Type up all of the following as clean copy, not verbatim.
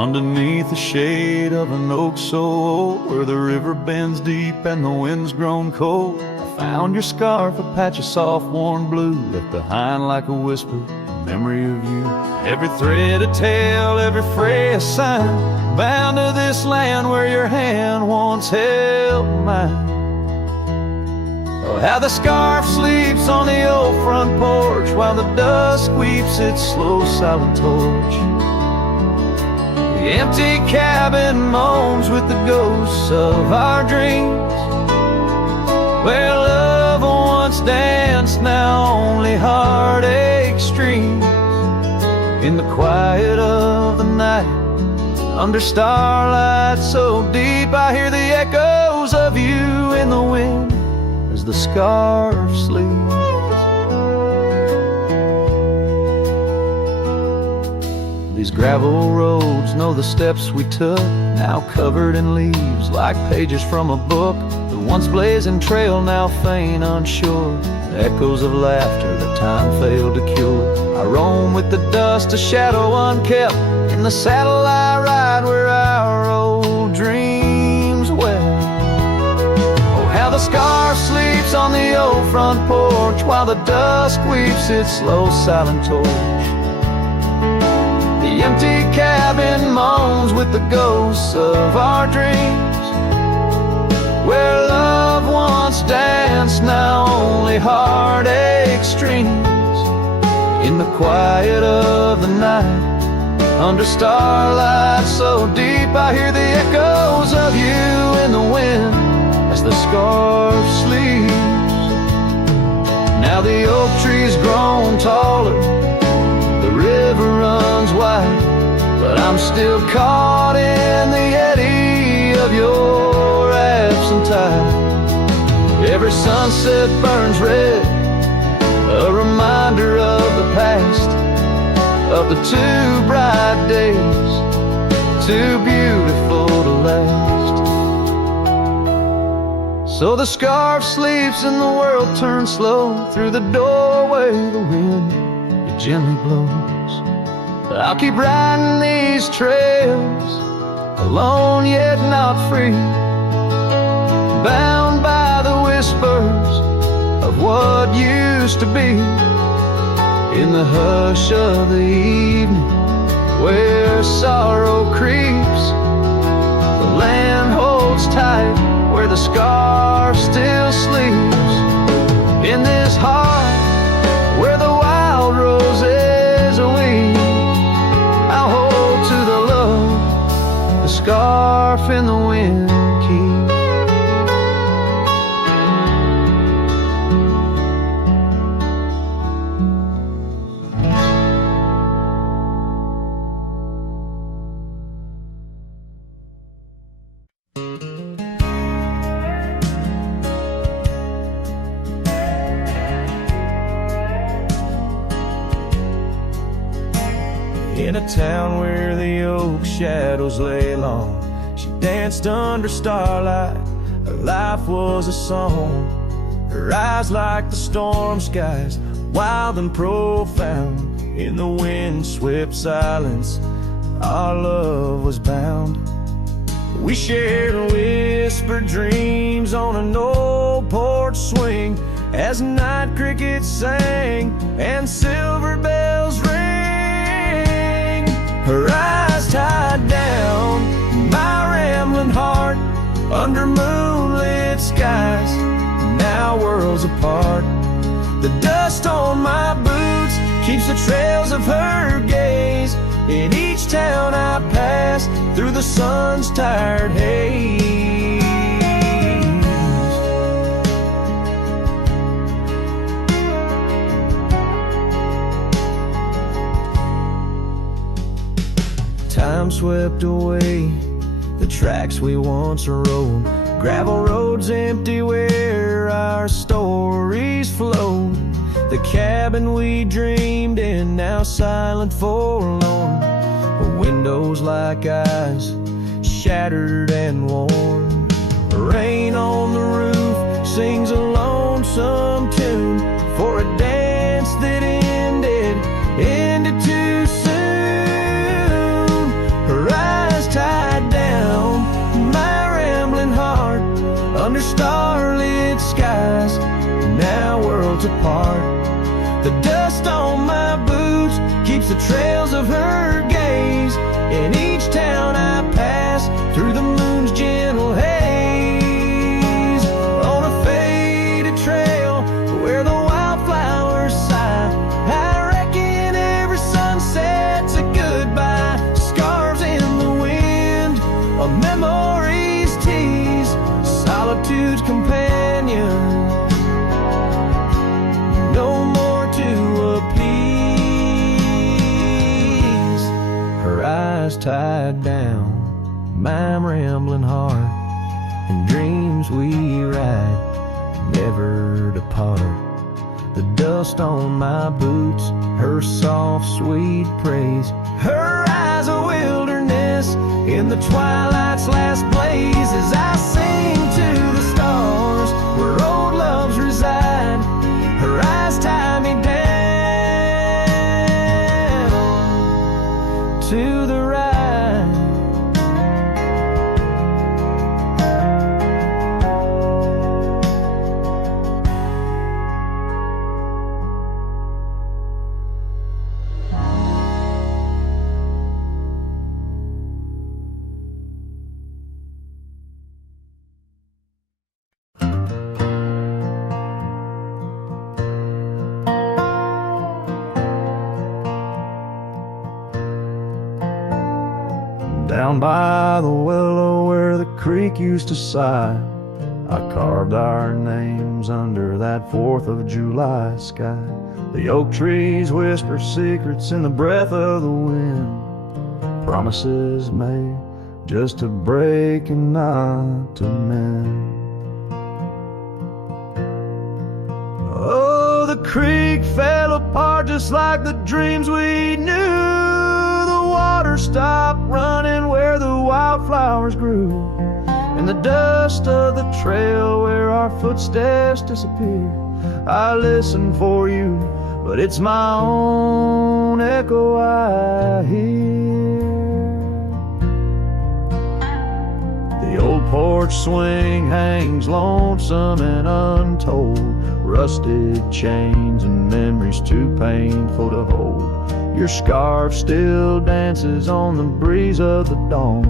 underneath the shade of an oak so old, where the river bends deep and the wind's grown cold. I found your scarf, a patch of soft worn blue, left behind like a whisper, a memory of you. Every thread a tale, every fray a sign, bound to this land where your hand once held mine. Oh, how the scarf sleeps on the old front porch, while the dusk weeps its slow silent torch. The empty cabin moans with the ghosts of our dreams, where love once danced, now only heartache streams. In the quiet of the night, under starlight so deep, I hear the echoes of you in the wind as the scarf sleeps. These gravel roads know the steps we took, now covered in leaves like pages from a book. The once blazing trail now faint unsure, the echoes of laughter that time failed to cure. I roam with the dust, a shadow unkept, in the saddle I ride where our old dreams wept. Oh, how the scarf sleeps on the old front porch, while the dusk weeps its slow silent torch. The empty cabin moans with the ghosts of our dreams, where love once danced, now only heartache streams. In the quiet of the night, under starlight so deep, I hear the echoes of you in the wind as the scarf sleeps. Now the oak tree's grown taller, the river runs wide, but I'm still caught in the eddy of your absent tide. Every sunset burns red, a reminder of the past, of the two bright days, too beautiful to last. So the scarf sleeps and the world turns slow, through the doorway the wind it gently blows. I'll keep riding these trails, alone yet not free, bound by the whispers of what used to be. In the hush of the evening, where sorrow creeps, the land holds tight where the scarf still sleeps. In this heart where the wild roses weep, I'll hold to the love the scarf in the wind keeps. In a town where the oak shadows lay long, she danced under starlight, her life was a song. Her eyes like the storm skies, wild and profound. In the wind-swept silence, our love was bound. We shared whispered dreams on an old porch swing, as night crickets sang and silver bells rang. Her eyes tied down my rambling heart under moonlit skies, now worlds apart. The dust on my boots keeps the trails of her gaze in each town I pass through the sun's tired haze. Time swept away the tracks we once rode, gravel roads empty where our stories flowed. The cabin we dreamed in, now silent, forlorn. Windows like eyes, shattered and worn. Rain on the roof sings a lonesome tune for a dance that ended too soon. Her eyes built apart. The dust on my boots keeps the trails of her gaze in each town I pass through the moon's gentle haze. On a faded trail where the wildflowers sigh, I reckon every sunset's a goodbye. Scarves in the wind, a memory's tease, solitude's companion, no more to appease. Her eyes tied down, my rambling heart, and dreams we ride never depart. The dust on my boots, her soft sweet praise, her eyes a wilderness in the twilight's last blaze. As I sing to the stars where old loves reside, her eyes tie me down to the ride. Down by the willow where the creek used to sigh, I carved our names under that 4th of July sky. The oak trees whisper secrets in the breath of the wind, promises made just to break and not to mend. Oh, the creek fell apart just like the dreams we knew. The water stopped running where the wildflowers grew, in the dust of the trail where our footsteps disappear. I listen for you, but it's my own echo I hear. The old porch swing hangs lonesome and untold, rusted chains and memories too painful to hold. Your scarf still dances on the breeze of the dawn,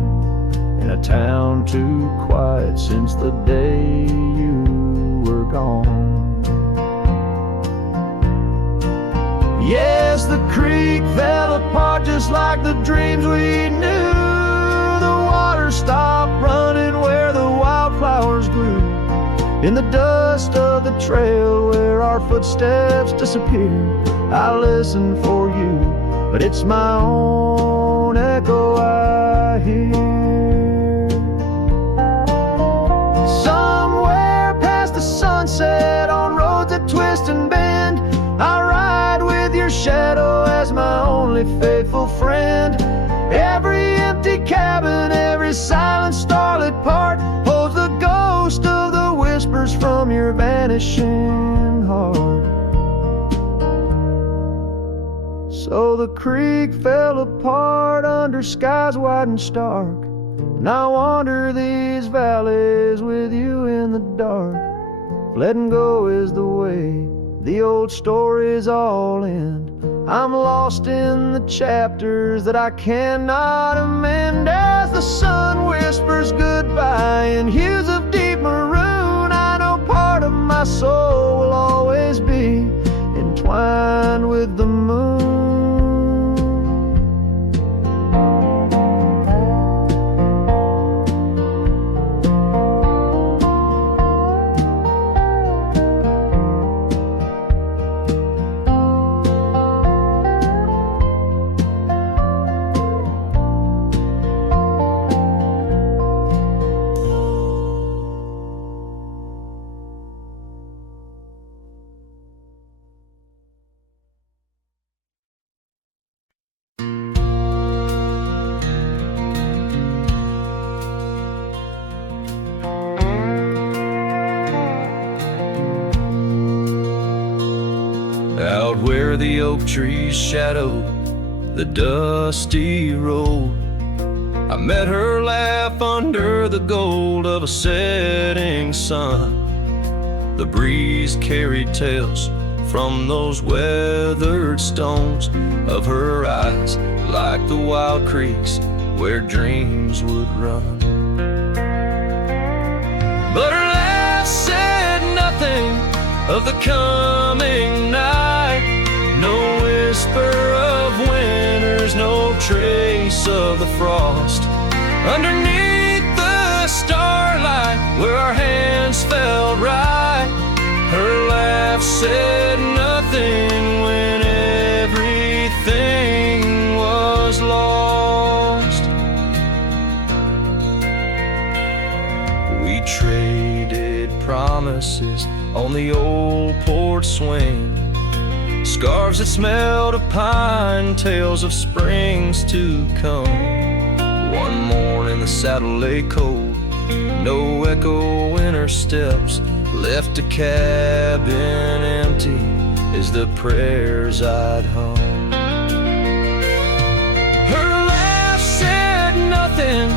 in a town too quiet since the day you were gone. Yes, the creek fell apart just like the dreams we knew. The water stopped running where the wildflowers grew, in the dust of the trail where our footsteps disappear. I listen for you, but it's my own echo I hear. Somewhere past the sunset on roads that twist and bend, I ride with your shadow as my only faithful friend. Every empty cabin, every silent starlit part holds the ghost of the whispers from your vanishing heart. So the creek fell apart under skies wide and stark, and I wander these valleys with you in the dark. Letting go is the way the old stories all end. I'm lost in the chapters that I cannot amend. As the sun whispers goodbye in hues of deep maroon, I know part of my soul will always be entwined with the moon. Out where the oak trees shadow the dusty road, I met her laugh under the gold of a setting sun. The breeze carried tales from those weathered stones of her eyes, like the wild creeks where dreams would run. But her laugh said nothing of the coming night. No whisper of winters, no trace of the frost. Underneath the starlight, where our hands felt right, her laugh said nothing when everything was lost. We traded promises on the old porch swing, scarves that smelled of pine, tales of springs to come. One morning the saddle lay cold, no echo in her steps, left a cabin empty as the prayers I'd hung. Her laugh said nothing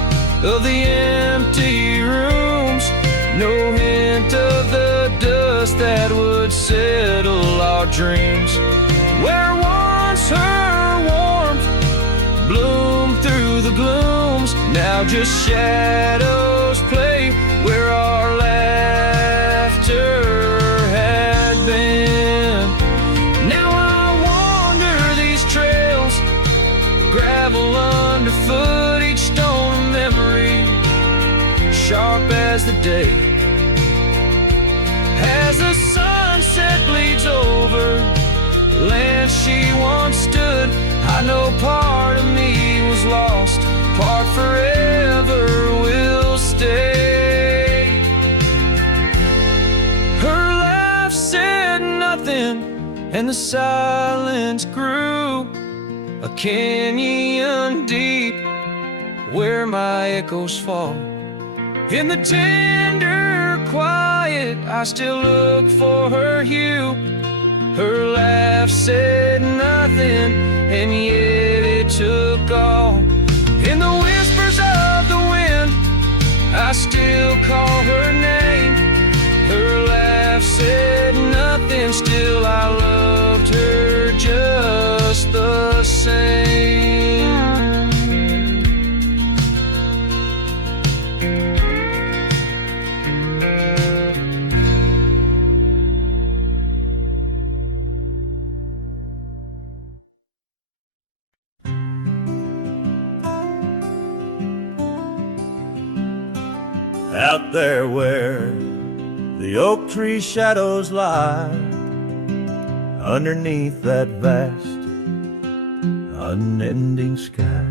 of the empty rooms, no hint of the dust that would settle our dreams. Where once her warmth bloomed through the glooms, now just shadows play where our laughter had been. Now I wander these trails, gravel underfoot, each stone of memory, sharp as the day. As the sunset bleeds over land she once stood, I know part of me was lost, part forever will stay. Her laugh said nothing, and the silence grew a canyon deep where my echoes fall. In the tender quiet, I still look for her hue. Her laugh said nothing, and yet it took all. In the whispers of the wind, I still call her name. Her laugh said nothing, still I loved her just the same. Out there where the oak tree shadows lie, underneath that vast, unending sky,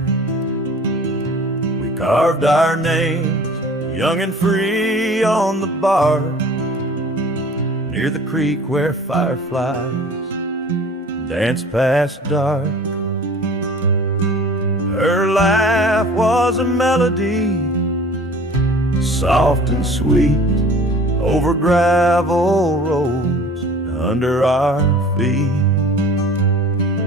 we carved our names, young and free, on the bark, near the creek where fireflies dance past dark. Her laugh was a melody, soft and sweet, over gravel roads under our feet.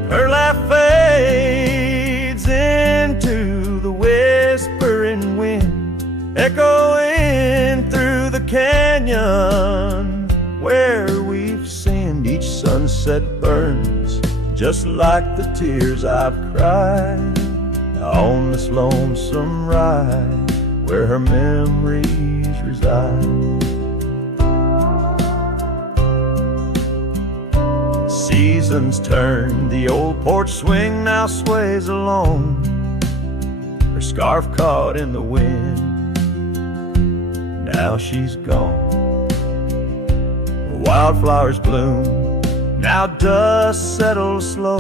Her laugh fades into the whispering wind, echoing through the canyon where we've sinned. Each sunset burns just like the tears I've cried on this lonesome ride where her memories reside. Seasons turn, the old porch swing now sways alone, her scarf caught in the wind, now she's gone. Wildflowers bloom, now dust settles slow,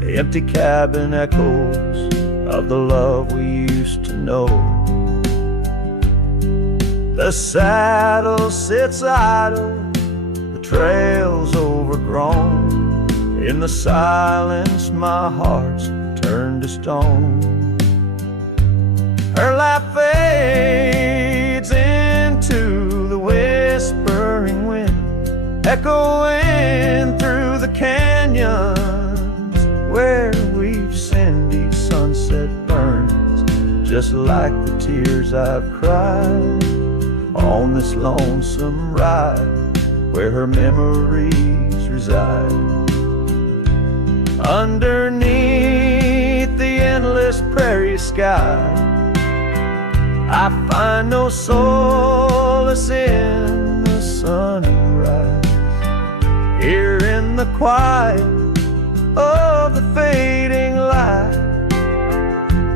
the empty cabin echoes of the love we used to know. The saddle sits idle, the trail's overgrown, in the silence my heart's turned to stone. Her laugh fades into the whispering wind, echoing through the canyons where we've sinned. Each sunset burns just like the tears I've cried on this lonesome ride where her memories reside. Underneath the endless prairie sky, I find no solace in the sunrise. Here in the quiet of the fading light,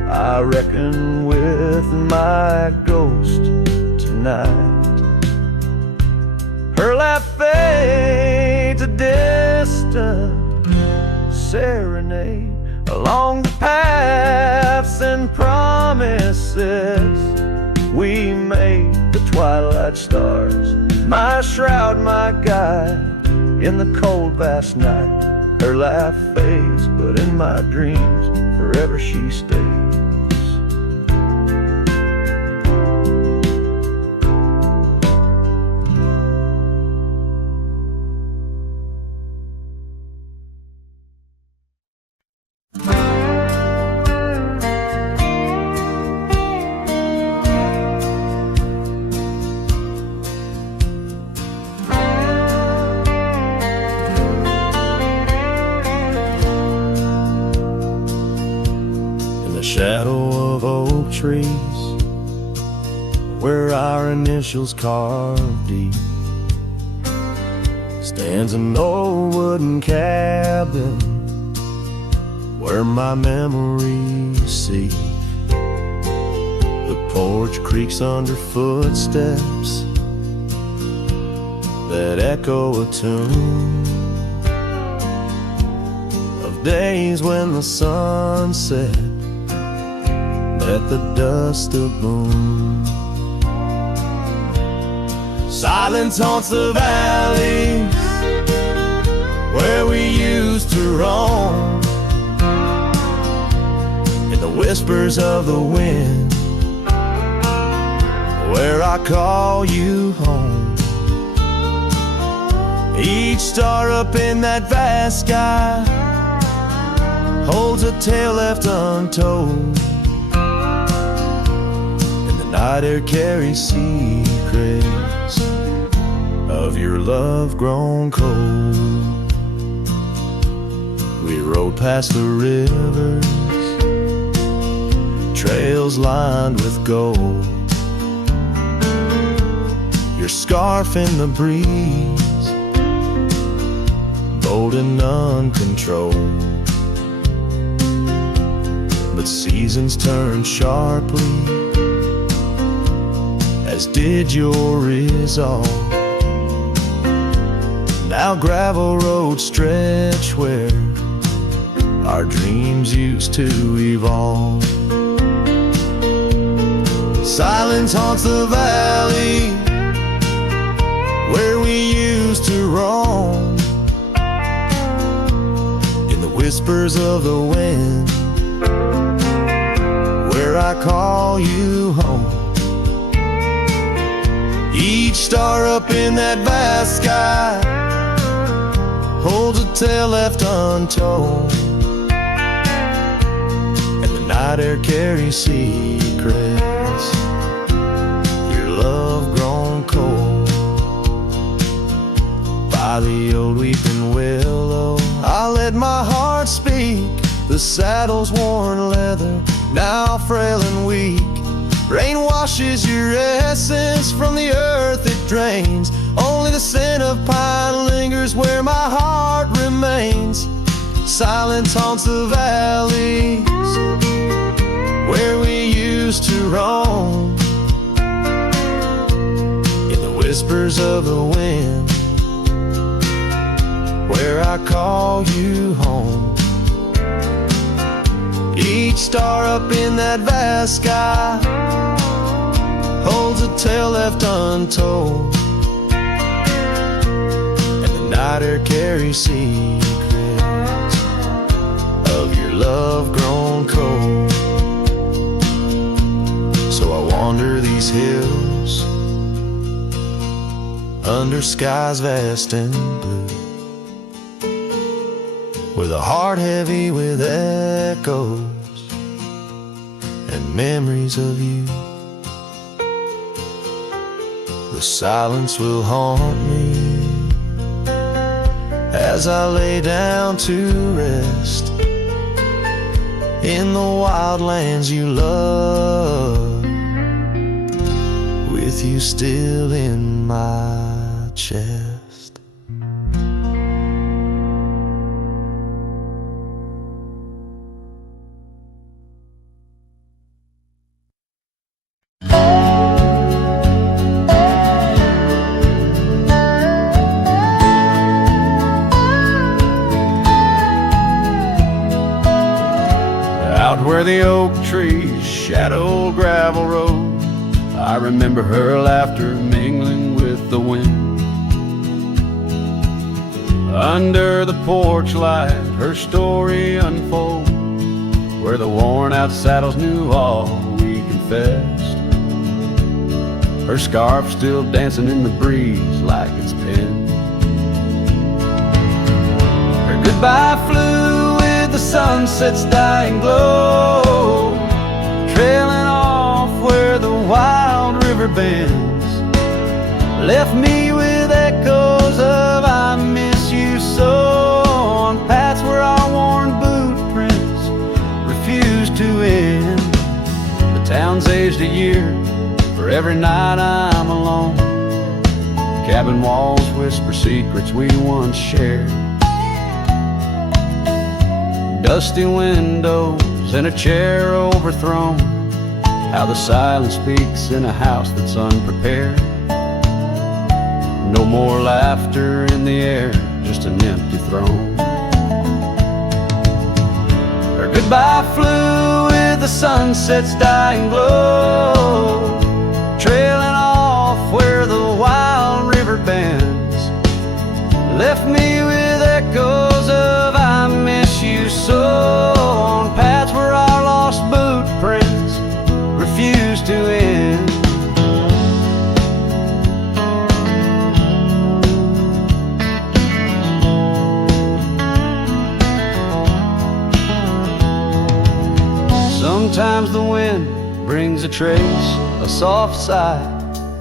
I reckon with my ghost tonight. Her laugh fades a distant serenade along the paths and promises we made. The twilight stars, my shroud, my guide in the cold vast night. Her laugh fades, but in my dreams forever she stays. Shadow of oak trees, where our initials carved deep, stands an old wooden cabin where my memories seep. The porch creaks under footsteps that echo a tune of days when the sun set at the dust of moon. Silence haunts the valleys where we used to roam, in the whispers of the wind where I call you home. Each star up in that vast sky holds a tale left untold. Night air carries secrets of your love grown cold. We rode past the rivers, trails lined with gold. Your scarf in the breeze, bold and uncontrolled. But seasons turn sharply, as did your resolve. Now gravel roads stretch where our dreams used to evolve. Silence haunts the valley where we used to roam, in the whispers of the wind where I call you home. Each star up in that vast sky holds a tale left untold, and the night air carries secrets, your love grown cold. By the old weeping willow, I let my heart speak. The saddle's worn leather, now frail and weak. Rain washes your essence from the earth it drains. Only the scent of pine lingers where my heart remains. Silence haunts the valleys where we used to roam, in the whispers of the wind where I call you home. Each star up in that vast sky holds a tale left untold, and the night air carries secrets of your love grown cold. So I wander these hills under skies vast and blue, with a heart heavy with echoes and memories of you. the silence will haunt me as I lay down to rest in the wild lands you love, with you still in my chest. Out where the oak trees shadow gravel road, I remember her laughter mingling with the wind. Under the porch light, her story unfolds, where the worn out saddles knew all we confessed. Her scarf still dancing in the breeze like it's pinned. Her goodbye flew with the sunset's dying glow, trailing off where the wild river bends, left me with echoes of I miss you so, on paths where our worn boot prints refuse to end. The town's aged a year for every night I'm alone. Cabin walls whisper secrets we once shared. Dusty windows and a chair overthrown, how the silence speaks in a house that's unprepared. No more laughter in the air, just an empty throne. Her goodbye flew with the sunset's dying glow, trailing off where the wild river bends, left me with echoes of I miss you so, on paths where our lost boot prints refuse to end. Sometimes the wind brings a trace, a soft sigh,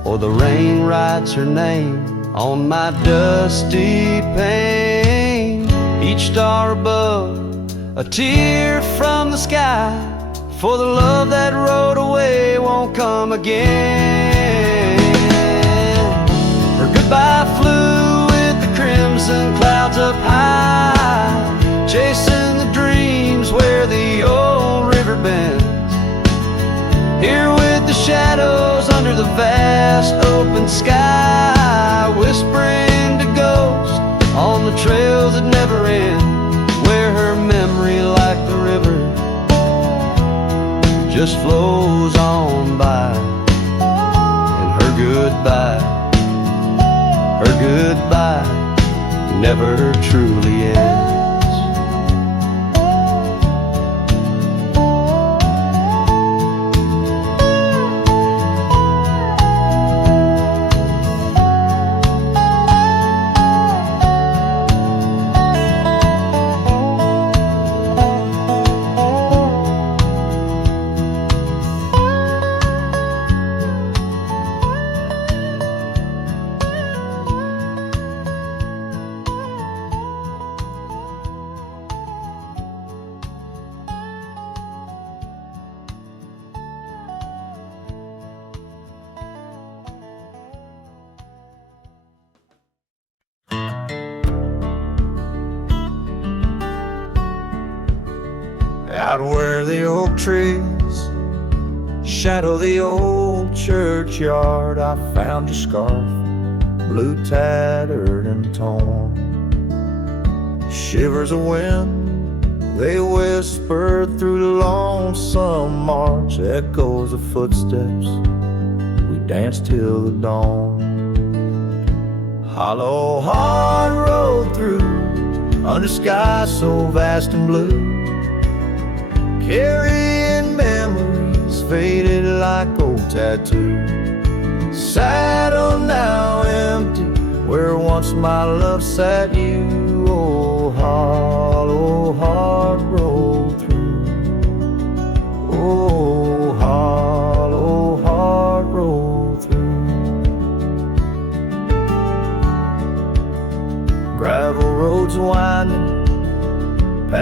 or the rain writes her name on my dusty pane. Each star above, a tear from the sky, for the love that rode away won't come again. Her goodbye flew with the crimson clouds up high, chasing the dreams where the old river bends. Here with the shadows under the vast open sky, whispering to ghosts on the trails that never end, where her memory like the river just flows on by, and her goodbye never truly ends. Out where the oak trees shadow the old churchyard, I found your scarf, blue tattered and torn. Shivers of wind, they whisper through the lonesome march, echoes of footsteps, we danced till the dawn. Hollow heart rolled through under skies so vast and blue, carrying memories faded like old tattoos. Saddle now empty, where once my love sat you. Oh, hollow heart roll through. Oh, hollow heart roll through.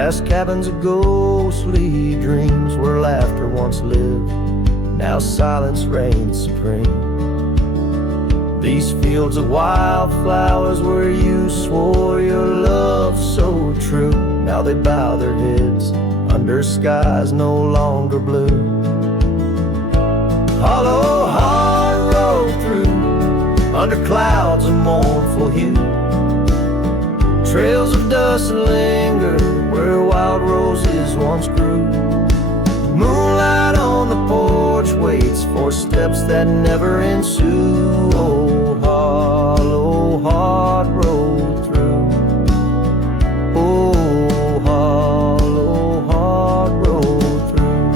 Past cabins of ghostly dreams where laughter once lived, now silence reigns supreme. These fields of wildflowers where you swore your love so true, now they bow their heads under skies no longer blue. Hollow heart road through, under clouds of mournful hue. Trails of dust linger where wild roses once grew. Moonlight on the porch waits for steps that never ensue. Oh, hollow heart road through. Oh, hollow heart road through.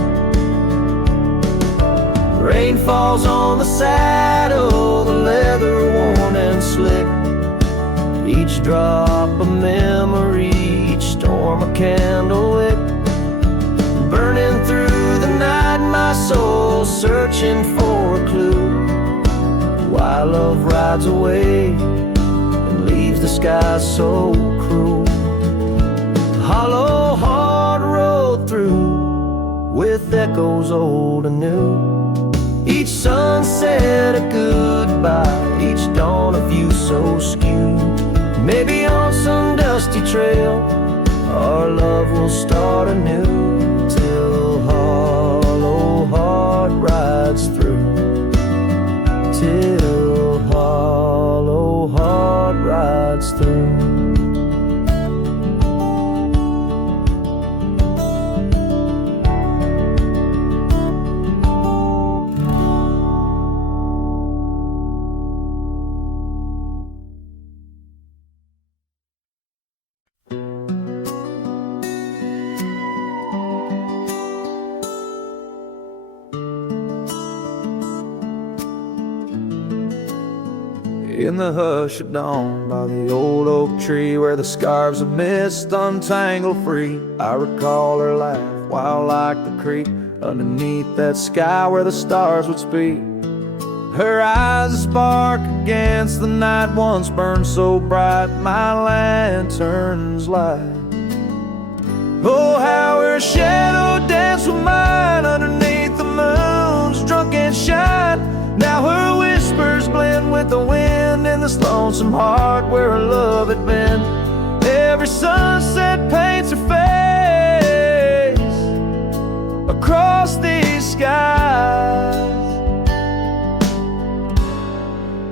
Rain falls on the saddle, the leather worn and slick. Each drop a memory, each storm a candle wick. Burning through the night, my soul searching for a clue. Why love rides away and leaves the sky so cruel. Hollow heart road through, with echoes old and new. Each sunset a goodbye, each dawn a view so skewed. Maybe on some dusty trail our love will start anew, till hollow heart rides through. Till hollow heart rides through. In the hush of dawn, by the old oak tree where the scarves of mist untangle free, I recall her laugh wild like the creek underneath that sky where the stars would speak. Her eyes a spark against the night once burned so bright my lantern's light. Oh, how her shadow danced with mine underneath the moon's drunken shine. Now her whispers blend with the wind in this lonesome heart where her love had been. Every sunset paints her face across these skies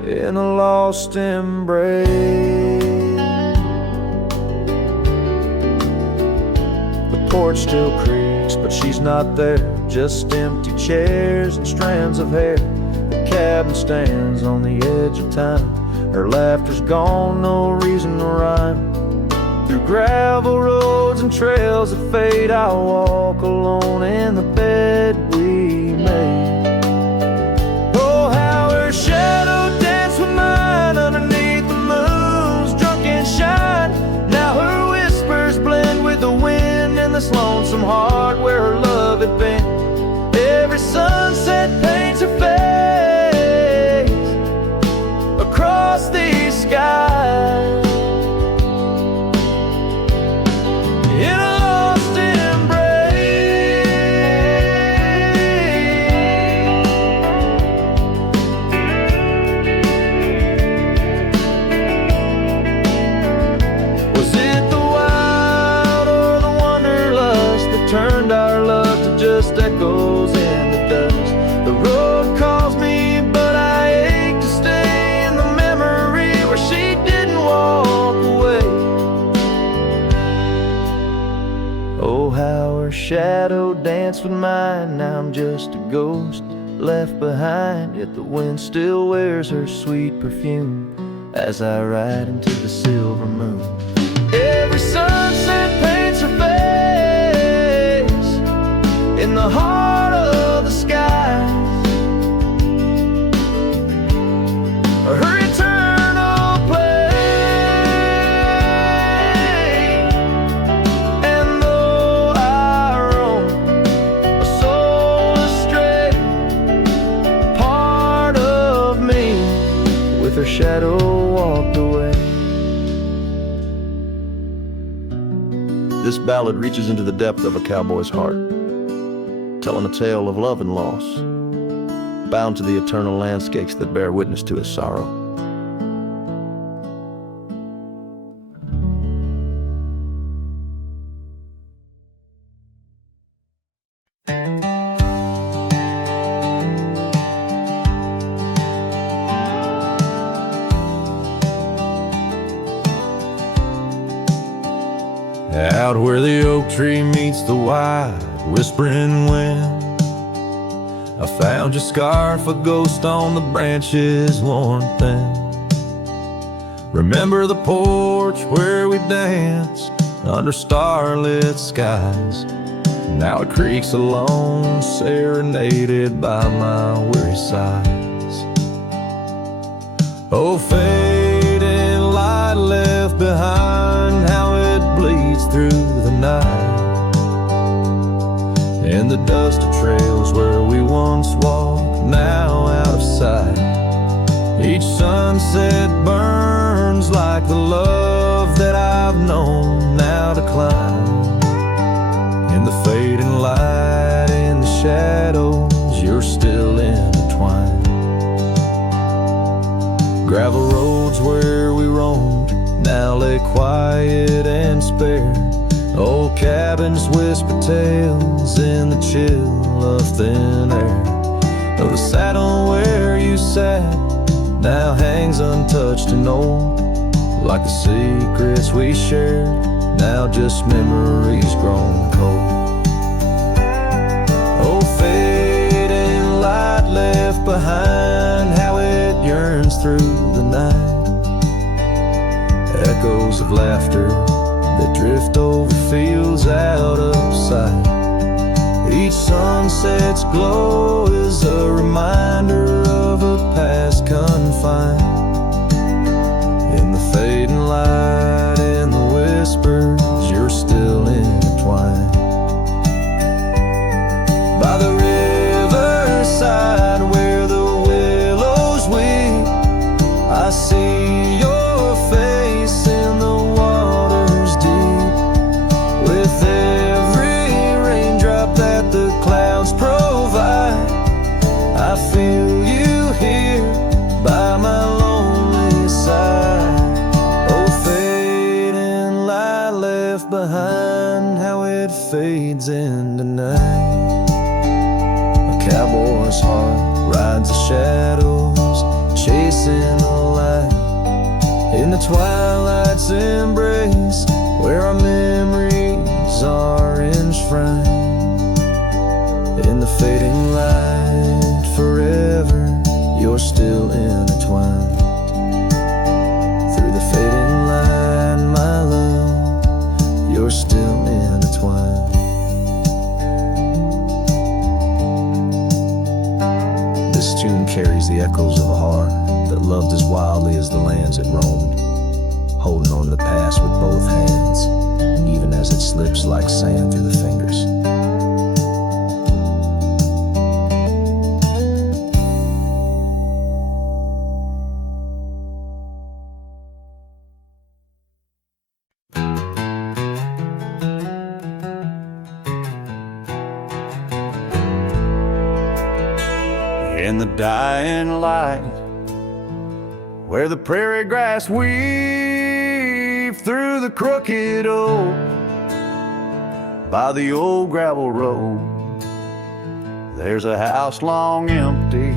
in a lost embrace. The porch still creaks, but she's not there. Just empty chairs and strands of hair. The cabin stands on the edge of time. Her laughter's gone, no reason to rhyme. Through gravel roads and trails that fade, I'll walk alone in the bed we made. Oh, how her shadow danced with mine underneath the moon's drunken shine. Now her whispers blend with the wind in this lonesome heart where her love had been. Every sunset paints her face across these skies in a lost embrace. Was it the wild or the wanderlust that turned our love to just echoes in the dust? The road calls me, but I ache to stay in the memory where she didn't walk away. Oh, how her shadow danced with mine. Now I'm just a ghost left behind, yet the wind still wears her sweet perfume as I ride into the silver moon. Every sunset paints her face in the heart of the skies. Her eternal play. And though I roam a soul astray, part of me with her shadow walked away. This ballad reaches into the depth of a cowboy's heart, telling a tale of love and loss, bound to the eternal landscapes that bear witness to his sorrow. Out where the oak tree meets the wide, whispering wind, I found your scarf, a ghost on the branches worn thin. Remember the porch where we danced under starlit skies? Now it creaks alone, serenaded by my weary sighs. Oh, fading light left behind, how it bleeds through the night, and the dusty trails where we once walked, now out of sight. Each sunset burns like the love that I've known now decline. In the fading light, in the shadows, you're still intertwined. Gravel roads where we roamed now lay quiet and spare. Old cabins whisper tales in the chill of thin air. Though the saddle where you sat now hangs untouched and old, like the secrets we shared, now just memories grown cold. Oh, fading light left behind, how it yearns through the night. Echoes of laughter that drift over fields out of sight. Each sunset's glow is a reminder of a past confined. In the fading light, in the whispers, you're still intertwined. By the riverside where the willows weep, I see your face in the waters deep. With every raindrop that the clouds provide, I feel you here by my lonely side. Oh, fading light left behind, how it fades into night. A cowboy's heart rides the shadows, chasing the light. In the twilight's embrace, where our memories are enshrined. In the fading light, forever, you're still intertwined. Through the fading light, my love, you're still intertwined. This tune carries the echoes of a heart that loved as wildly as the lands it roamed, holding on to the past with both hands, even as it slips like sand through the fingers. In the dying light, where the prairie grass weaves through the crooked oak, by the old gravel road, there's a house long empty,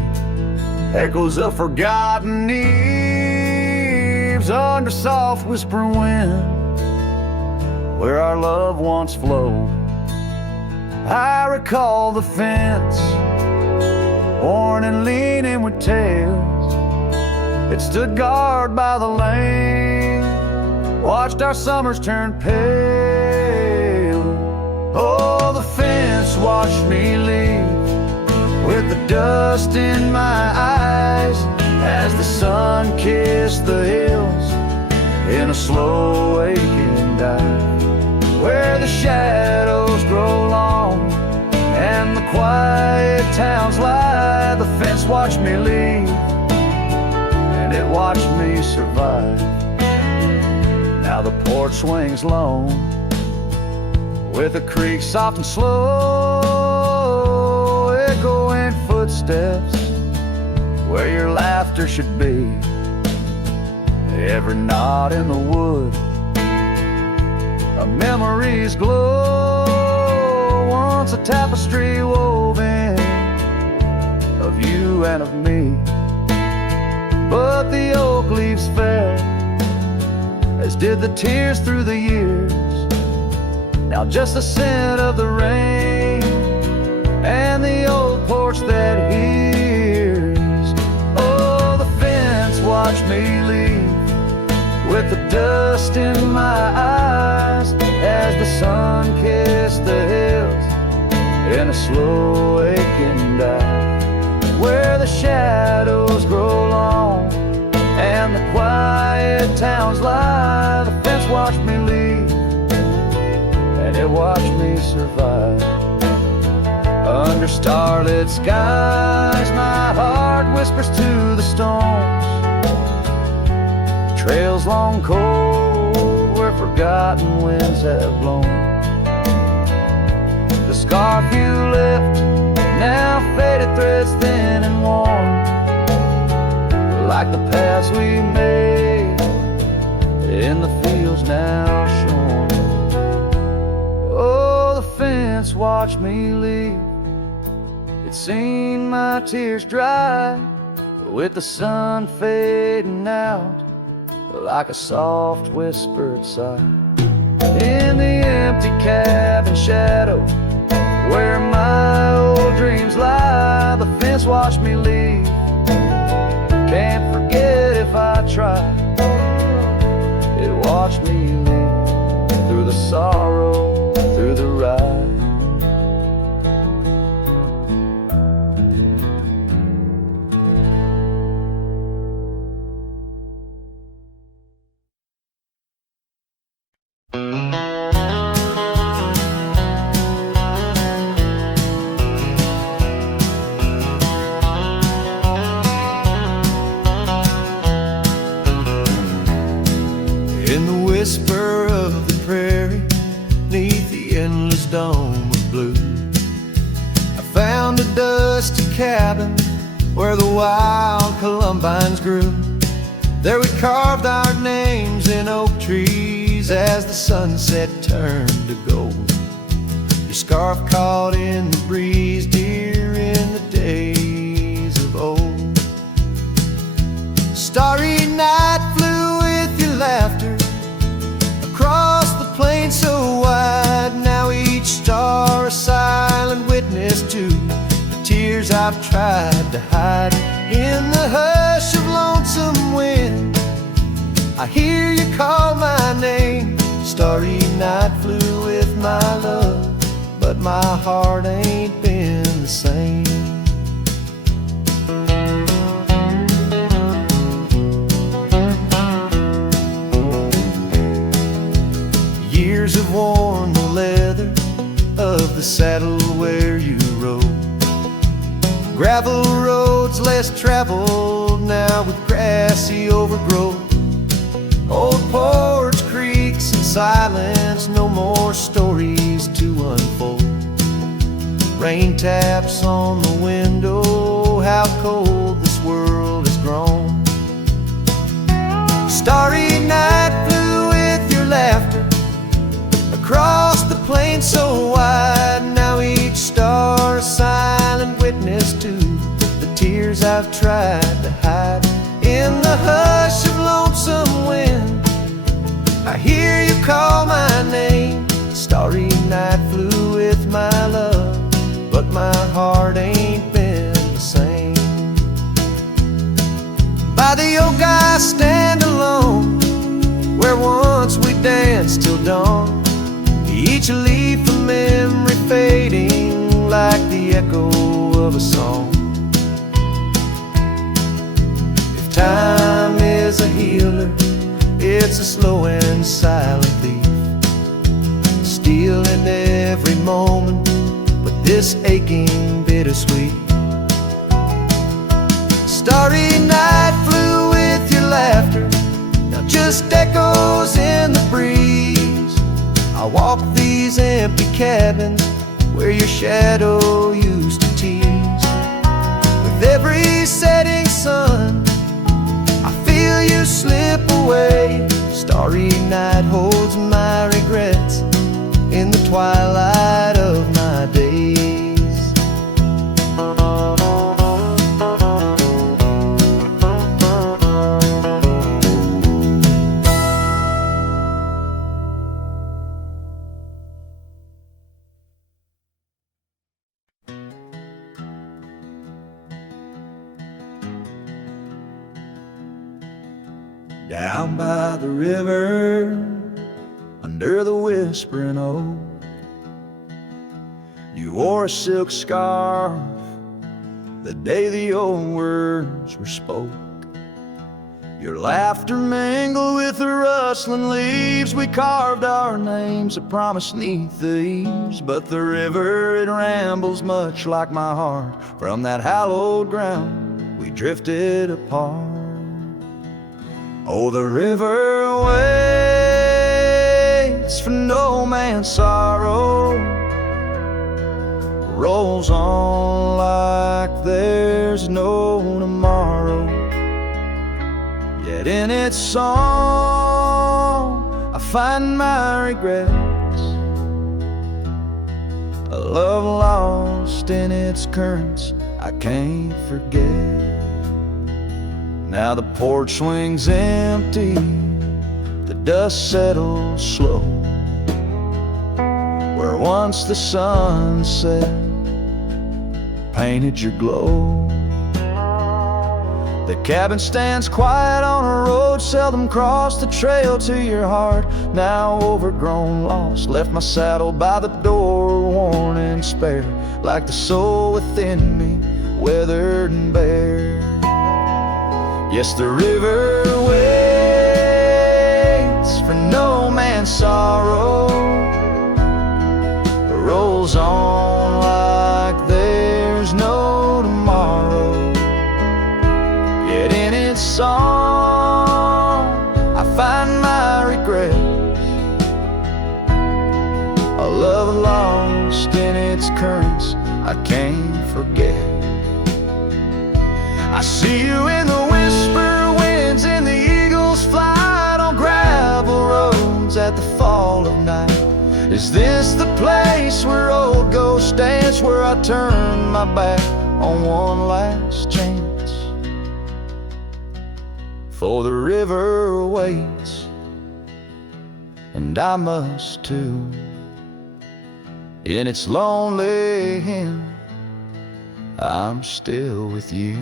echoes of forgotten eves under soft whispering wind, where our love once flowed. I recall the fence, worn and leaning with tails. It stood guard by the lane, watched our summers turn pale. Oh, the fence watched me leave with the dust in my eyes as the sun kissed the hills in a slow waking dive, where the shadows grow long and the quiet towns lie. The fence watched me leave, and it watched me survive. Now the porch swings lone, with the creek soft and slow, echoing footsteps where your laughter should be. Every knot in the wood, a memory's glow, once a tapestry woven of you and of me. But the oak leaves fell, as did the tears through the years. Now just the scent of the rain and the old porch that hears. Oh, the fence watched me leave with the dust in my eyes as the sun kissed the hills in a slow aching dive, where the shadows grow long and the quiet towns lie. The fence watched me leave and it watched me survive. Under starlit skies my heart whispers to the stones, trails long cold where forgotten winds have blown. The scarf you left, now faded threads thin and worn, like the paths we made in the fields now shorn. Oh, the fence watched me leave, it's seen my tears dry, with the sun fading out like a soft whispered sigh. In the empty cabin shadow where my old dreams lie, the fence watched me leave, can't forget if I try. It watched me leave through the sorrow, through the ride. In the whisper of the prairie, neath the endless dome of blue, I found a dusty cabin where the wild columbines grew. There we carved our names in oak trees as the sunset turned to gold. Your scarf caught in the breeze, dear, in the days of old. Starry night flew with your laughter across the plain so wide. Now each star a silent witness to the tears I've tried to hide. In the hush of lonesome wind, I hear you call my name. Starry night flew with my love, but my heart ain't been the same. Years have worn the leather of the saddle where you rode. Gravel roads less traveled now with grassy overgrowth. Old porch creaks in silence, no more stories to unfold. Rain taps on the window, how cold this world has grown. Starry night flew with your laughter across the plain so wide. Now each star a silent witness to the tears I've tried to hide. In the hush of lonesome wind, I hear you call my name. Starry night flew with my love, but my heart ain't been the same. By the oak I stand alone, where once we danced till dawn. Each leaf a memory fading like the echo of a song. If time is a healer, it's a slow and silent thief, stealing every moment with this aching bittersweet. Starry night flew with your laughter, now just echoes in the breeze. I walk these empty cabins where your shadow used to tease. With every setting sun, I feel you slip away. Starry night holds my regrets in the twilight of my days. Down by the river, under the whispering oak, you wore a silk scarf the day the old words were spoke. Your laughter mingled with the rustling leaves. We carved our names that promised neath the eaves. But the river, it rambles much like my heart. From that hallowed ground, we drifted apart. Oh, the river waits for no man's sorrow, rolls on like there's no tomorrow. Yet in its song I find my regrets, a love lost in its currents I can't forget. Now the porch swings empty, the dust settles slow, where once the sunset painted your glow. The cabin stands quiet on a road seldom crossed, the trail to your heart, now overgrown, lost. Left my saddle by the door, worn and spare, like the soul within me, weathered and bare. Yes, the river waits for no man's sorrow, rolls on like there's no tomorrow. Yet in its song I find my regrets, a love lost in its currents I can't forget. I see you in the whisper winds, in the eagle's flight, on gravel roads at the fall of night. Is this the place where old ghosts dance, where I turn my back on one last chance? For the river waits, and I must too. In its lonely hymn, I'm still with you.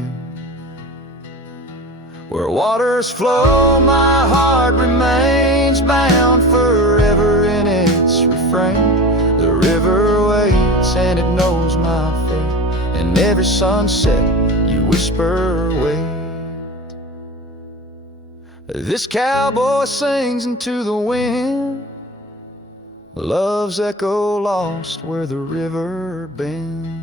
Where waters flow, my heart remains bound forever in its refrain. The river waits and it knows my fate, and every sunset you whisper wait. This cowboy sings into the wind, love's echo lost where the river bends.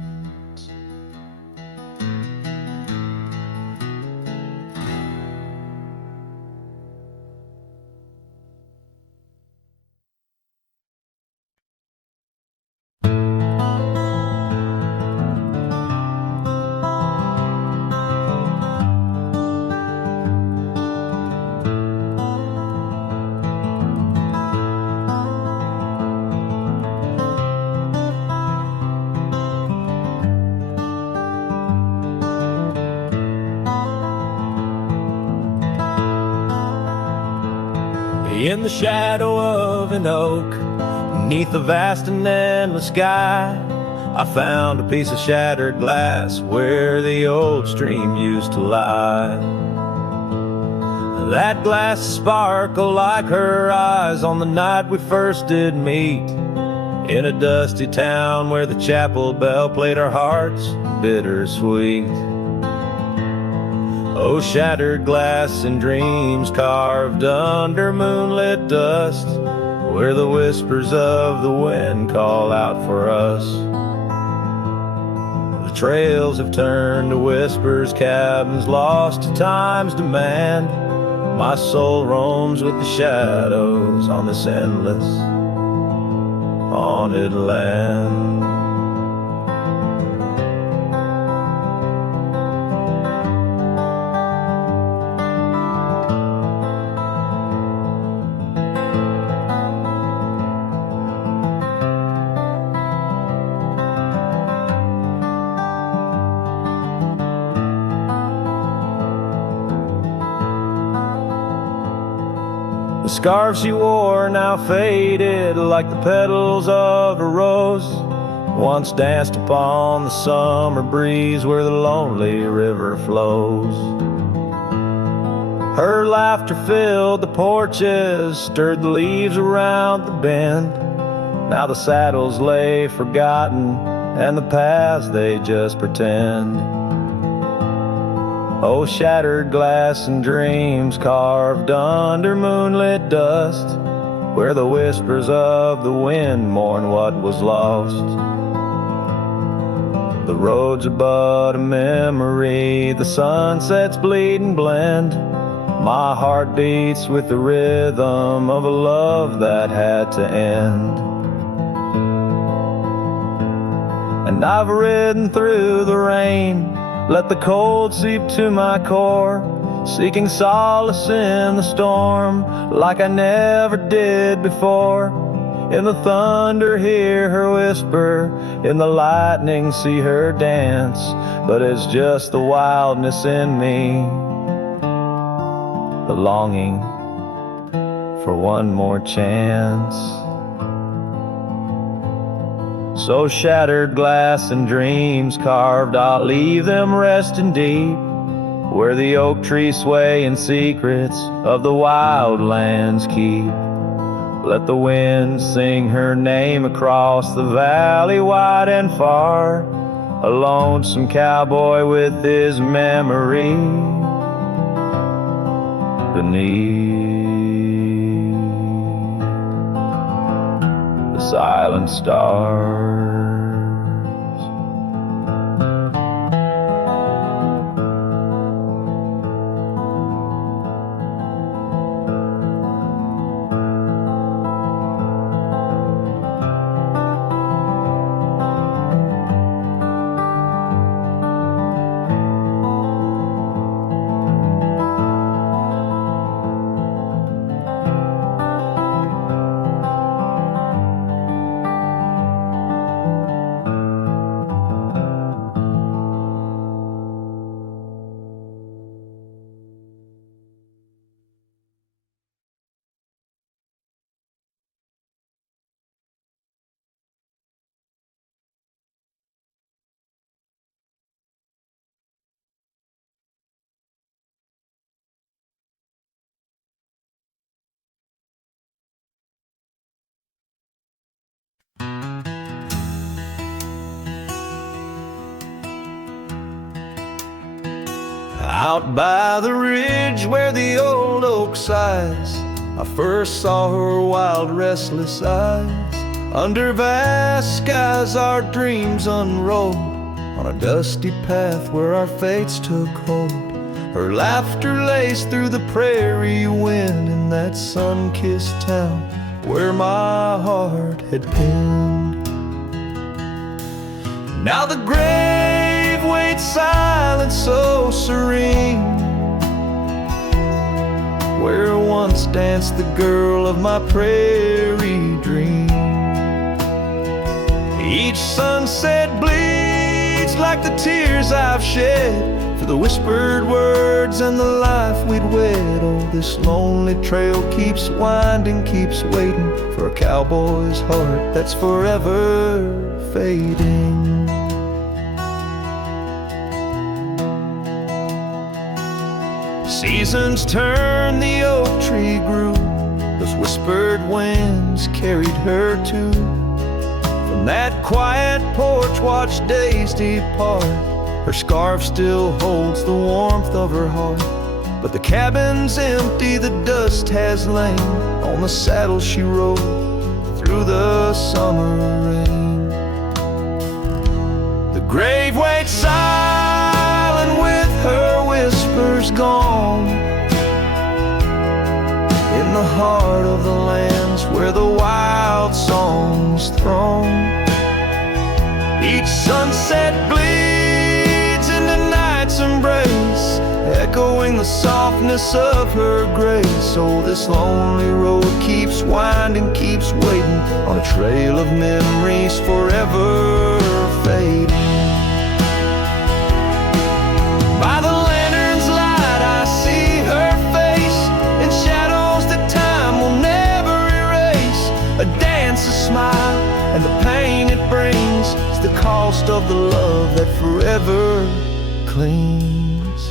In the shadow of an oak, beneath the vast and endless sky, I found a piece of shattered glass where the old stream used to lie. That glass sparkled like her eyes on the night we first did meet, in a dusty town where the chapel bell played our hearts bittersweet. Oh, shattered glass and dreams carved under moonlit dust, where the whispers of the wind call out for us. The trails have turned to whispers, cabins lost to time's demand. My soul roams with the shadows on this endless haunted land. The scarf she wore now faded like the petals of a rose, once danced upon the summer breeze where the lonely river flows. Her laughter filled the porches, stirred the leaves around the bend. Now the saddles lay forgotten, and the paths they just pretend. Oh, shattered glass and dreams carved under moonlit dust, where the whispers of the wind mourn what was lost. The roads are but a memory, the sunsets bleed and blend. My heart beats with the rhythm of a love that had to end. And I've ridden through the rain, let the cold seep to my core, seeking solace in the storm like I never did before. In the thunder hear her whisper, in the lightning see her dance, but it's just the wildness in me, the longing for one more chance. So shattered glass and dreams carved, I'll leave them resting deep, where the oak trees sway and secrets of the wild lands keep. Let the wind sing her name across the valley wide and far, a lonesome cowboy with his memory beneath the silent stars. Out by the ridge where the old oak sighs, I first saw her wild, restless eyes. Under vast skies our dreams unrolled, on a dusty path where our fates took hold. Her laughter laced through the prairie wind in that sun-kissed town where my heart had pinned. Now the grave waits silent, so serene, where once danced the girl of my prairie dream. Each sunset bleeds like the tears I've shed for the whispered words and the life we'd wed. Oh, this lonely trail keeps winding, keeps waiting for a cowboy's heart that's forever fading. Seasons turn, the oak tree grew, those whispered winds carried her too. From that quiet porch watch days depart, her scarf still holds the warmth of her heart. But the cabin's empty, the dust has lain on the saddle she rode through the summer rain. The grave waits silent with her whispers gone, in the heart of the lands where the wild songs throng. Each sunset bleeds into night's embrace, echoing the softness of her grace. Oh, this lonely road keeps winding, keeps waiting on a trail of memories forever fading. By the lantern's light I see her face in shadows that time will never erase. A dance, a smile, and the pain it brings is the cost of the love that forever clings.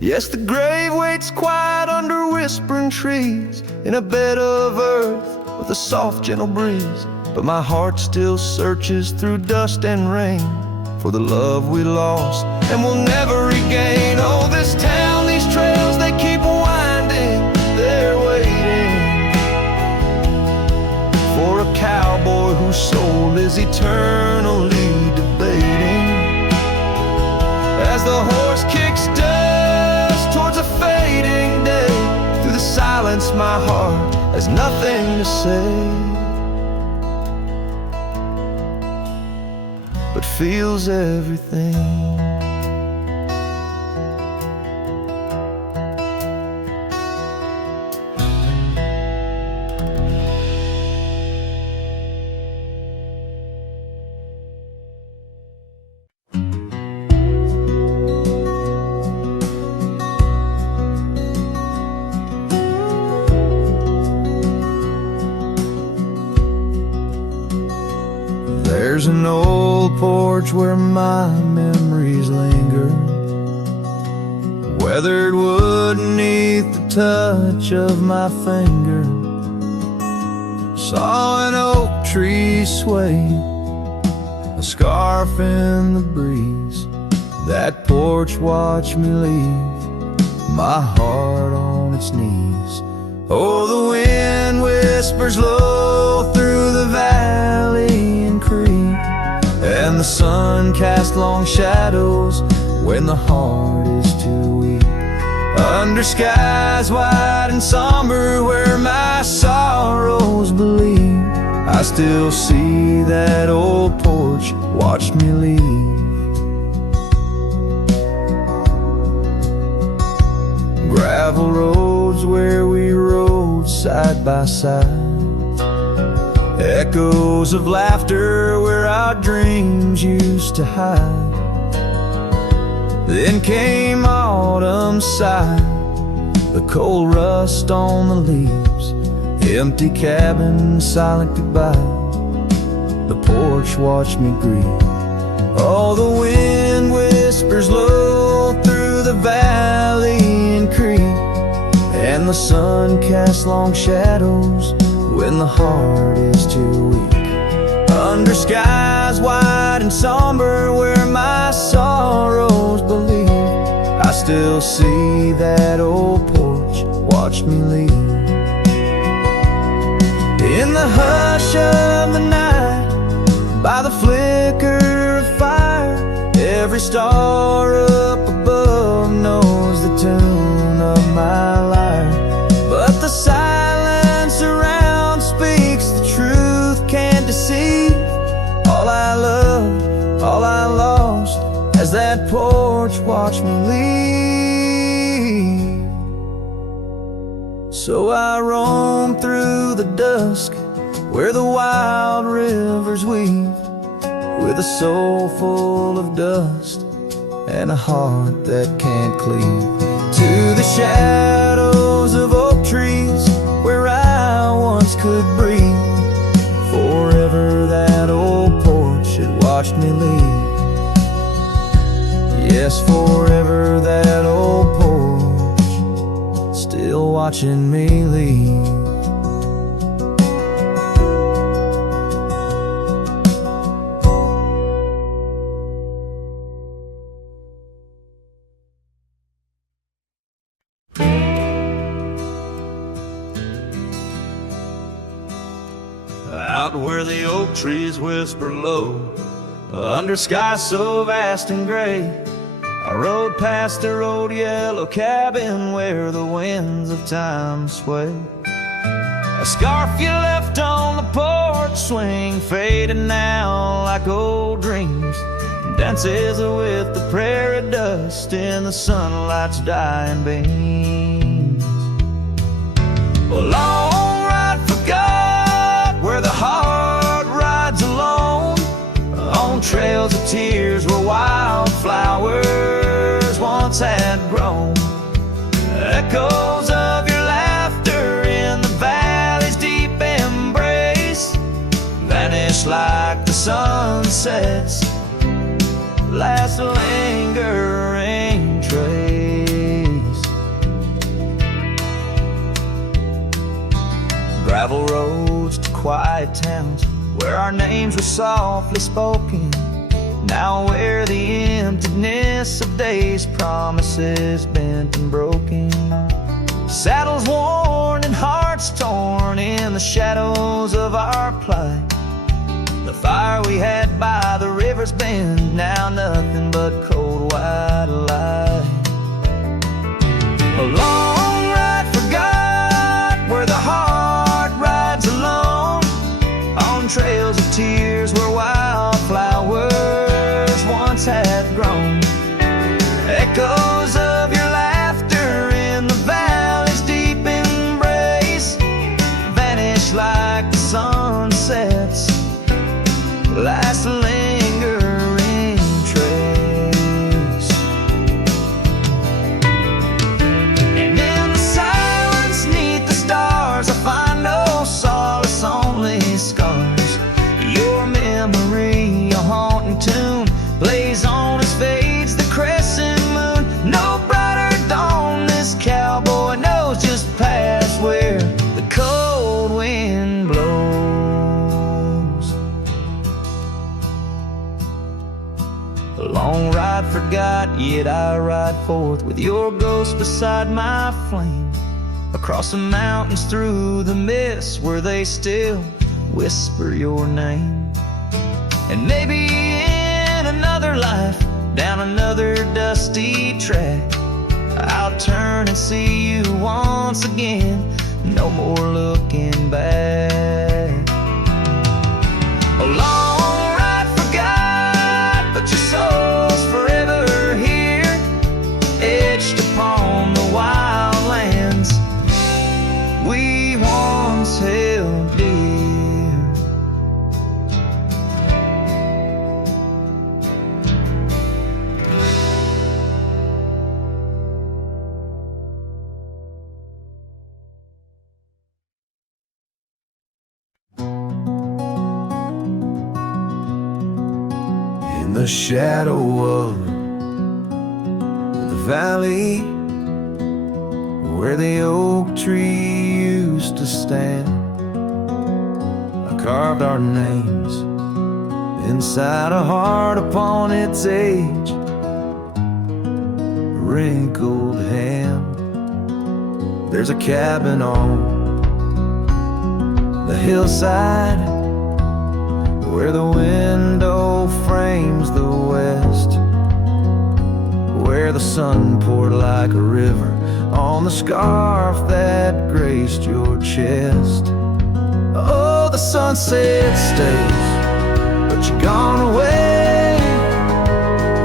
Yes, the grave waits quiet under whispering trees, in a bed of earth with a soft gentle breeze. But my heart still searches through dust and rain for the love we lost and will never regain. Oh, this town, these trails, they keep winding, they're waiting for a cowboy whose soul is eternally debating. As the horse kicks dust towards a fading day, through the silence my heart has nothing to say, but feels everything. There's an old porch where my memories linger, weathered wood beneath the touch of my finger. Saw an oak tree sway, a scarf in the breeze. That porch watched me leave, my heart on its knees. Oh, the wind whispers low through the valley and creek, and the sun casts long shadows when the heart is too weak. Under skies wide and somber where my sorrows believe, I still see that old porch watch me leave. Gravel roads where we rode side by side, echoes of laughter where our dreams used to hide. Then came autumn's sigh, the cold rust on the leaves, empty cabin, silent goodbye. The porch watched me grieve. Oh, the wind whispers low through the valley and creek, and the sun casts long shadows when the heart is too weak. Under skies wide and somber where my sorrows believe, I still see that old porch watch me leave. In the hush of the night, by the flicker of fire, every star up above knows the tune of my lyre. But the silence around speaks the truth, can't deceive. All I loved, all I lost, as that porch watched me leave. So I roam through the dusk where the wild rivers weave, with a soul full of dust and a heart that can't cleave. To the shadows of oak trees where I once could breathe, forever that old porch had watched me leave. Yes, forever that old porch still watching me leave. Out where the oak trees whisper low, under skies so vast and gray, I rode past the old yellow cabin where the winds of time sway. A scarf you left on the porch swing, fading now like old dreams. Dances with the prairie dust in the sunlight's dying beams. A long ride forgot where the heart rides alone, on trails of tears where wildflowers once had grown. Echoes of your laughter in the valley's deep embrace vanish like the sunset's last lingering trace. Gravel roads to quiet towns where our names were softly spoken, now where the emptiness of days' promises bent and broken. Saddles worn and hearts torn in the shadows of our plight. The fire we had by the river's bend, now nothing but cold white light. A long ride forgot where the heart rides alone, on trails of tears where wildflowers once had grown. Echoes of your laughter in the valley's deep embrace vanish like the sunset's last lingering trace. And in the silence neath the stars I find no solace, only scars. Your memory, a haunting tune, plays on as fades the crescent moon. No brighter dawn, this cowboy knows just past where the cold wind blows. A long ride forgot, yet I ride forth with your ghost beside my flame, across the mountains through the mist where they still whisper your name. And maybe in another life, down another dusty track, I'll turn and see you once again, no more looking back. A long ride forgot, but your soul's forever here, etched upon the wild lands we once held dear. In the shadow of the valley where the oak tree used to stand, I carved our names inside a heart upon its age, wrinkled hand. There's a cabin on the hillside where the window frames the west, where the sun poured like a river on the scarf that graced your chest. Oh, the sunset stays, but you're gone away,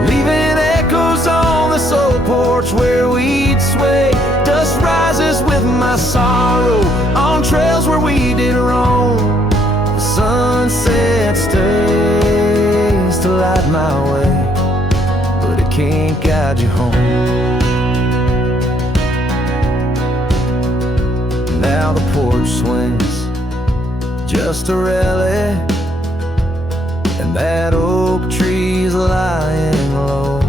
leaving echoes on this old porch where we'd sway. Dust rises with my sorrow on trails where we did roam. The sunset stays to light my way, but it can't guide you home. Now the porch swings just a relic, and that oak tree's lying low.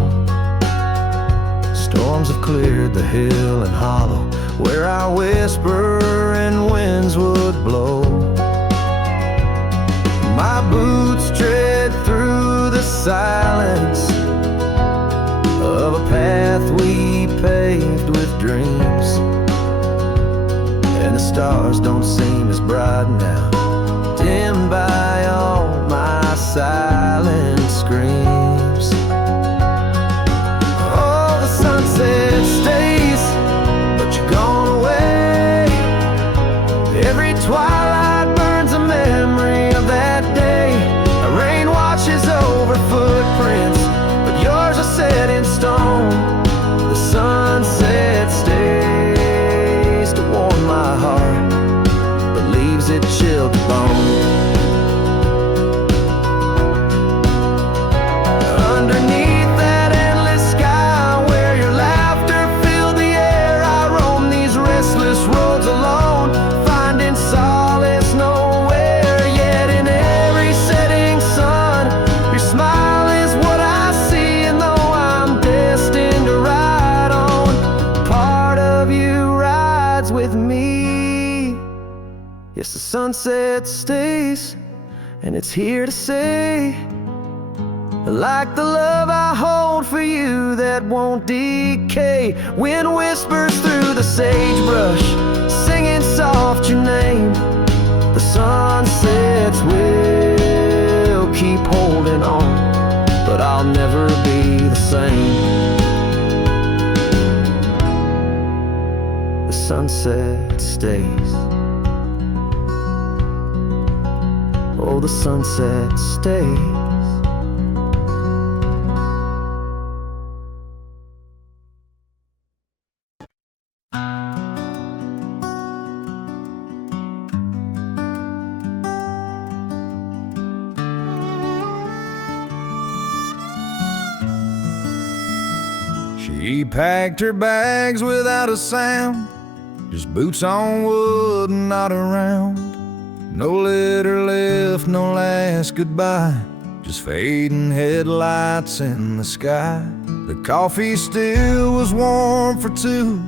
Storms have cleared the hill and hollow where our whispering winds would blow. My boots tread through the silence of a path we paved with dreams, and the stars don't seem as bright now, dimmed by all my silent screams. Oh, Yes, the sunset stays, and it's here to say, like the love I hold for you that won't decay. Wind whispers through the sagebrush, singing soft your name. The sunsets will keep holding on, but I'll never be the same. The sunset stays. Oh, the sunset stays. She packed her bags without a sound, just boots on wood and not around. No letter left, no last goodbye, just fading headlights in the sky. The coffee still was warm for two,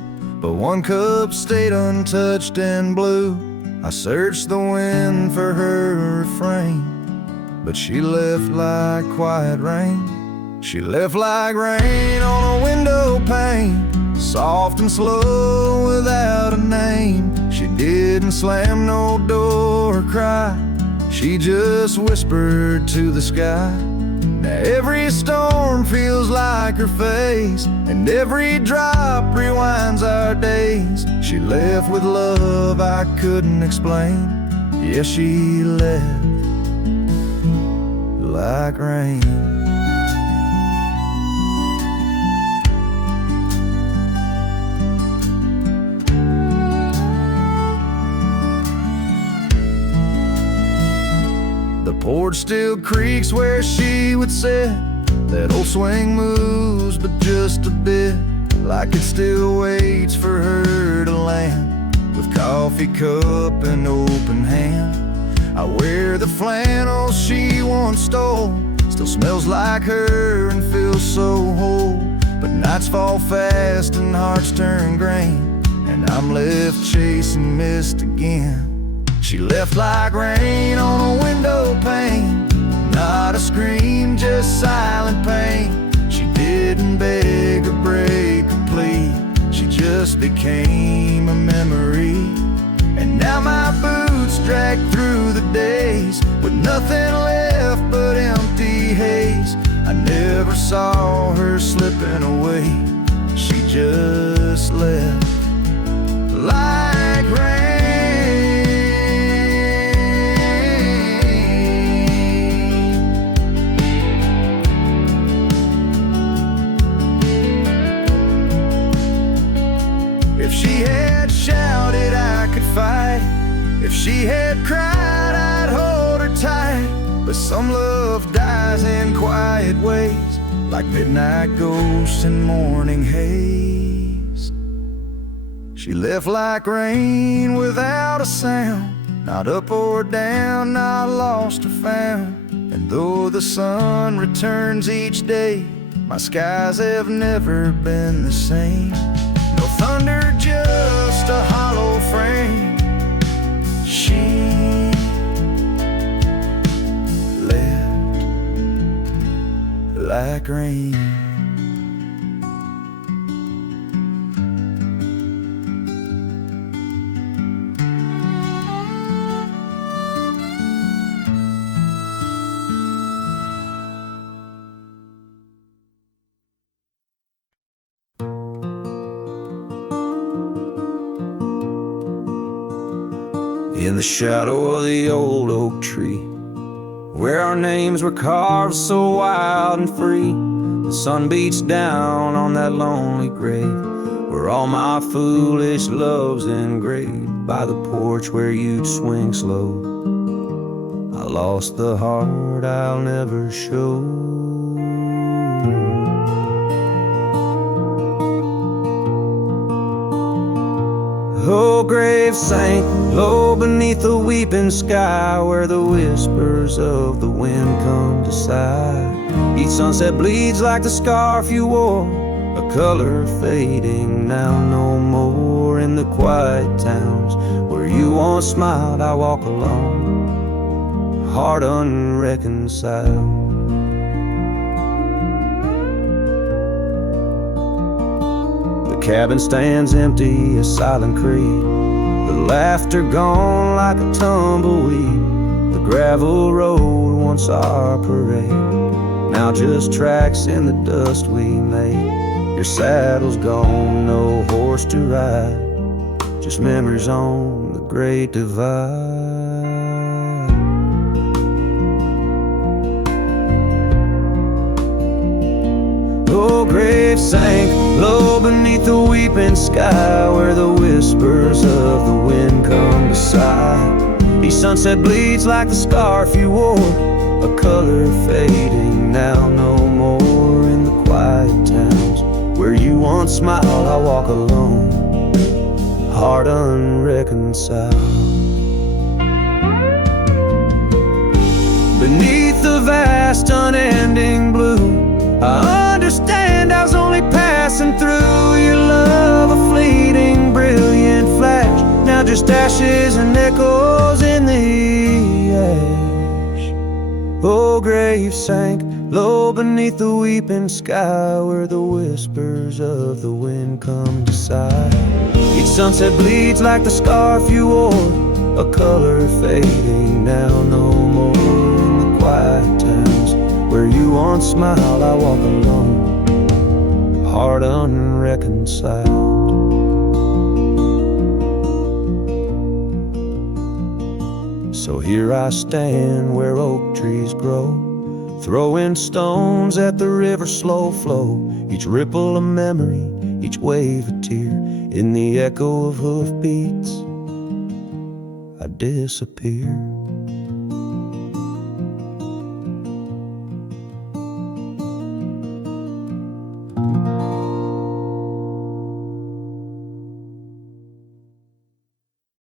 but one cup stayed untouched and blue. I searched the wind for her refrain, but she left like quiet rain. She left like rain on a window pane, soft and slow without a name. She didn't slam no door or cry, she just whispered to the sky. Now every storm feels like her face, and every drop rewinds our days. She left with love I couldn't explain. Yeah, she left like rain. The porch still creaks where she would sit. That old swing moves, but just a bit, like it still waits for her to land. With coffee cup and open hand, I wear the flannel she once stole. Still smells like her and feels so whole. But nights fall fast and hearts turn grain, and I'm left chasing mist again. She left like rain on a window pane, not a scream, just silent pain. She didn't beg or break or plead, she just became a memory. And now my boots drag through the days, with nothing left but empty haze. I never saw her slipping away, she just left like rain. If she had shouted, I could fight. If she had cried, I'd hold her tight. But some love dies in quiet ways, like midnight ghosts in morning haze. She left like rain without a sound, not up or down, not lost or found. And though the sun returns each day, my skies have never been the same. No thunder, just a hollow frame. She left like rain. In the shadow of the old oak tree, where our names were carved so wild and free, the sun beats down on that lonely grave, where all my foolish love's engraved. By the porch where you'd swing slow, I lost the heart I'll never show. Oh, grave sank low beneath the weeping sky, where the whispers of the wind come to sigh. Each sunset bleeds like the scarf you wore, a color fading now no more. In the quiet towns where you once smiled, I walk alone, heart unreconciled. The cabin stands empty, a silent creed, the laughter gone like a tumbleweed. The gravel road, once our parade, now just tracks in the dust we made. Your saddle's gone, no horse to ride, just memories on the great divide. Oh, grave sank low beneath the weeping sky, where the whispers of the wind come to sigh. Each sunset bleeds like the scarf you wore, a color fading now no more. In the quiet towns where you once smiled, I walk alone, heart unreconciled. Beneath the vast unending blue, I understand I was only passing through. Your love a fleeting brilliant flash, now just ashes and echoes in the ash. Oh, grave sank low beneath the weeping sky, where the whispers of the wind come to sigh. Each sunset bleeds like the scarf you wore, a color fading now no more. In the quiet towns where you once smiled, I walk alone, heart unreconciled. So here I stand where oak trees grow, throwing stones at the river's slow flow. Each ripple a memory, each wave a tear. In the echo of hoofbeats, I disappear.